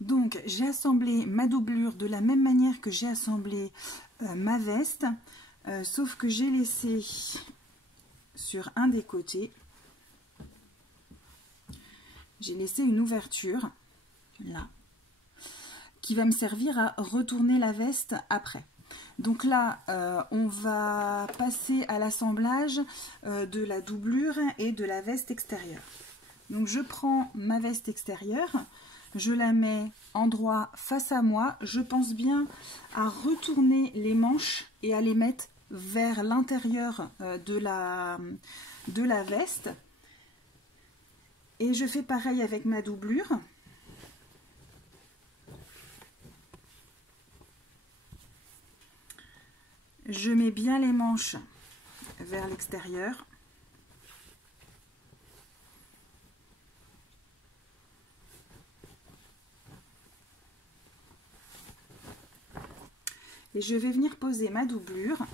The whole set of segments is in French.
Donc j'ai assemblé ma doublure de la même manière que j'ai assemblé ma veste, sauf que j'ai laissé sur un des côtés, j'ai laissé une ouverture là qui va me servir à retourner la veste après. Donc là on va passer à l'assemblage de la doublure et de la veste extérieure. Donc je prends ma veste extérieure, je la mets en droit face à moi, je pense bien à retourner les manches et à les mettre vers l'intérieur de la veste. Et je fais pareil avec ma doublure. Je mets bien les manches vers l'extérieur. Et je vais venir poser ma doublure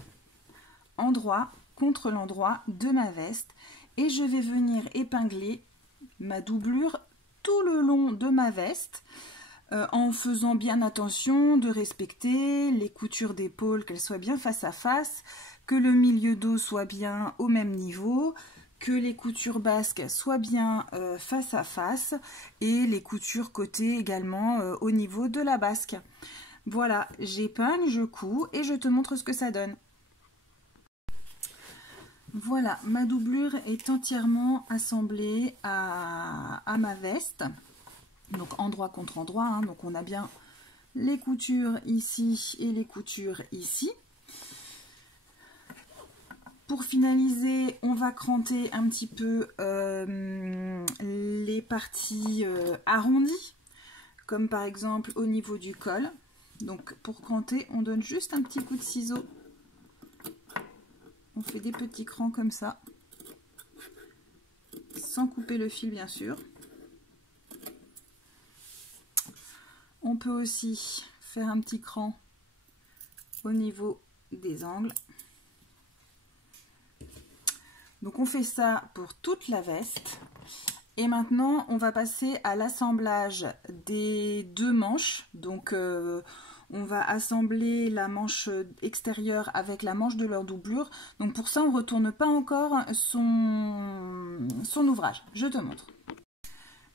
endroit contre l'endroit de ma veste. Et je vais venir épingler ma doublure tout le long de ma veste. En faisant bien attention de respecter les coutures d'épaule, qu'elles soient bien face à face, que le milieu dos soit bien au même niveau, que les coutures basques soient bien face à face et les coutures côté également au niveau de la basque. Voilà, j'épingle, je couds et je te montre ce que ça donne. Voilà, ma doublure est entièrement assemblée à ma veste. Donc endroit contre endroit, hein. Donc on a bien les coutures ici et les coutures ici. Pour finaliser, on va cranter un petit peu les parties arrondies, comme par exemple au niveau du col. Donc pour cranter, on donne juste un petit coup de ciseau. On fait des petits crans comme ça, sans couper le fil bien sûr. On peut aussi faire un petit cran au niveau des angles. Donc on fait ça pour toute la veste. Et maintenant on va passer à l'assemblage des deux manches. Donc on va assembler la manche extérieure avec la manche de leur doublure. Donc pour ça on ne retourne pas encore son ouvrage. Je te montre.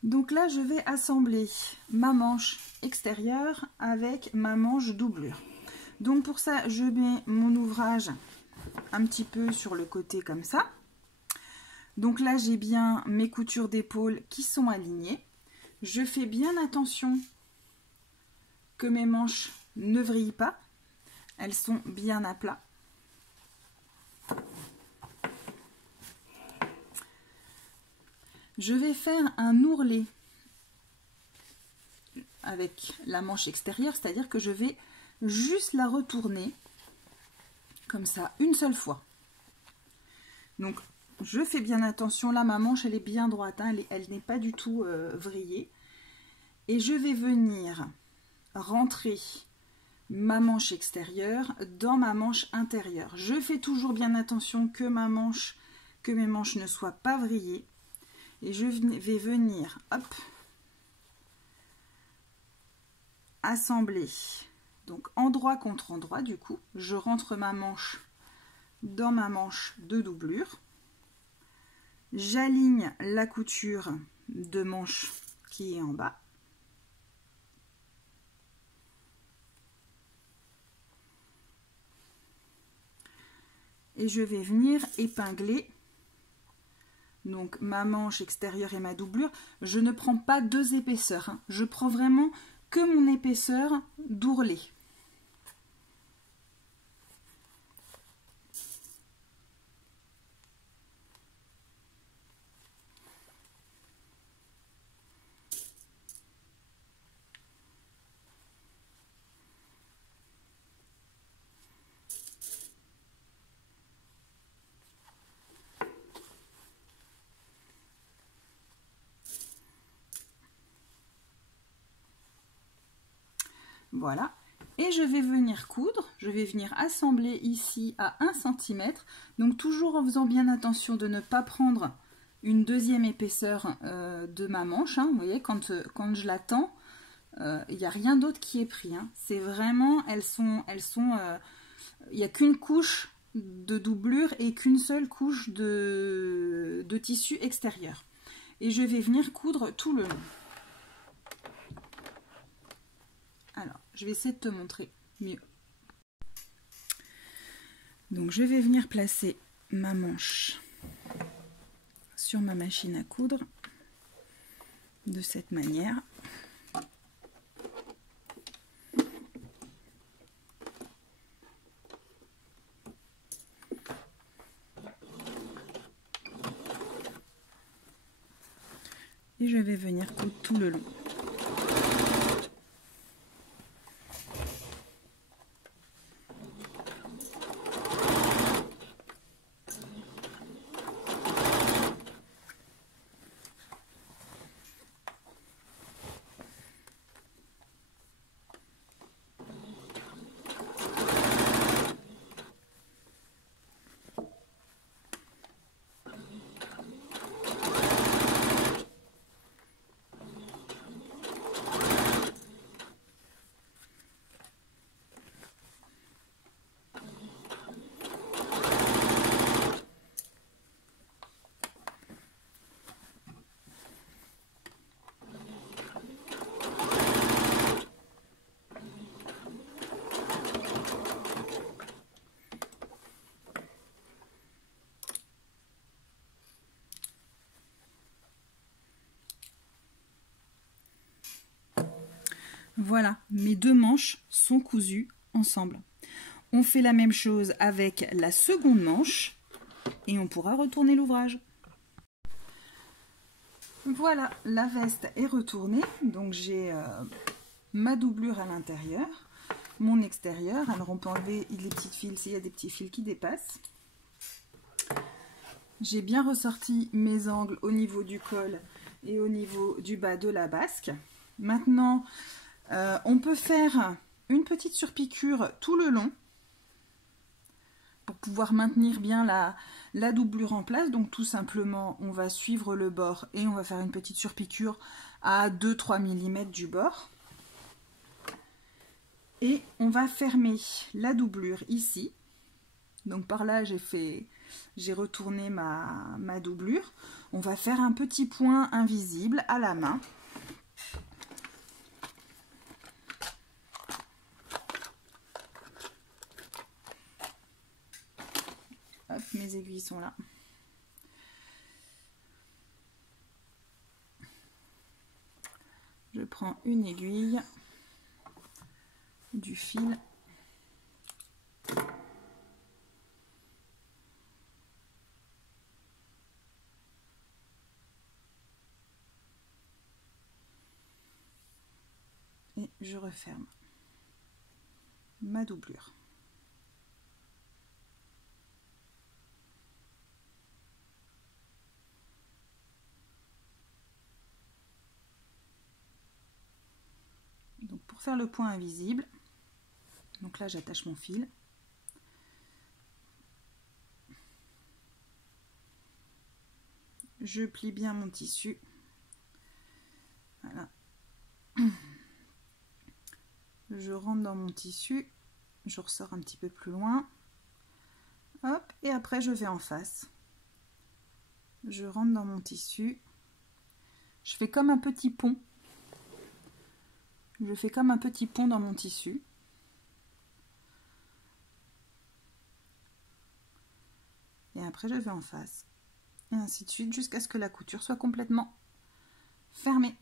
Donc là, je vais assembler ma manche extérieure avec ma manche doublure. Donc pour ça, je mets mon ouvrage un petit peu sur le côté comme ça. Donc là, j'ai bien mes coutures d'épaule qui sont alignées. Je fais bien attention que mes manches ne vrillent pas. Elles sont bien à plat. Je vais faire un ourlet avec la manche extérieure, c'est-à-dire que je vais juste la retourner comme ça une seule fois. Donc je fais bien attention, là ma manche elle est bien droite, hein, elle n'est pas du tout vrillée. Et je vais venir rentrer ma manche extérieure dans ma manche intérieure. Je fais toujours bien attention que mes manches ne soient pas vrillées. Et je vais venir, hop, assembler, donc endroit contre endroit du coup. Je rentre ma manche dans ma manche de doublure. J'aligne la couture de manche qui est en bas. Et je vais venir épingler donc ma manche extérieure et ma doublure. Je ne prends pas deux épaisseurs, hein. Je prends vraiment que mon épaisseur d'ourlet. Voilà, et je vais venir coudre, je vais venir assembler ici à 1 cm, donc toujours en faisant bien attention de ne pas prendre une deuxième épaisseur de ma manche, hein. Vous voyez, quand je la tends, Il n'y a rien d'autre qui est pris. Hein. C'est vraiment, il n'y a qu'une couche de doublure et qu'une seule couche de tissu extérieur. Et je vais venir coudre tout le long. Alors, je vais essayer de te montrer mieux. Donc, je vais venir placer ma manche sur ma machine à coudre de cette manière. Et je vais venir coudre tout le long. Voilà, mes deux manches sont cousues ensemble. On fait la même chose avec la seconde manche et on pourra retourner l'ouvrage. Voilà, la veste est retournée, donc j'ai ma doublure à l'intérieur, mon extérieur. Alors on peut enlever les petites fils s'il y a des petits fils qui dépassent. J'ai bien ressorti mes angles au niveau du col et au niveau du bas de la basque. Maintenant, on peut faire une petite surpiqûre tout le long pour pouvoir maintenir bien la doublure en place. Donc tout simplement, on va suivre le bord et on va faire une petite surpiqûre à 2-3 mm du bord. Et on va fermer la doublure ici. Donc par là, j'ai retourné ma doublure. On va faire un petit point invisible à la main. Hop, mes aiguilles sont là. Je prends une aiguille, du fil. Et je referme ma doublure. Donc pour faire le point invisible, donc là j'attache mon fil. Je plie bien mon tissu. Voilà. Je rentre dans mon tissu, je ressors un petit peu plus loin. Hop, et après je vais en face. Je rentre dans mon tissu. Je fais comme un petit pont. Je fais comme un petit pont dans mon tissu. Et après je vais en face. Et ainsi de suite jusqu'à ce que la couture soit complètement fermée.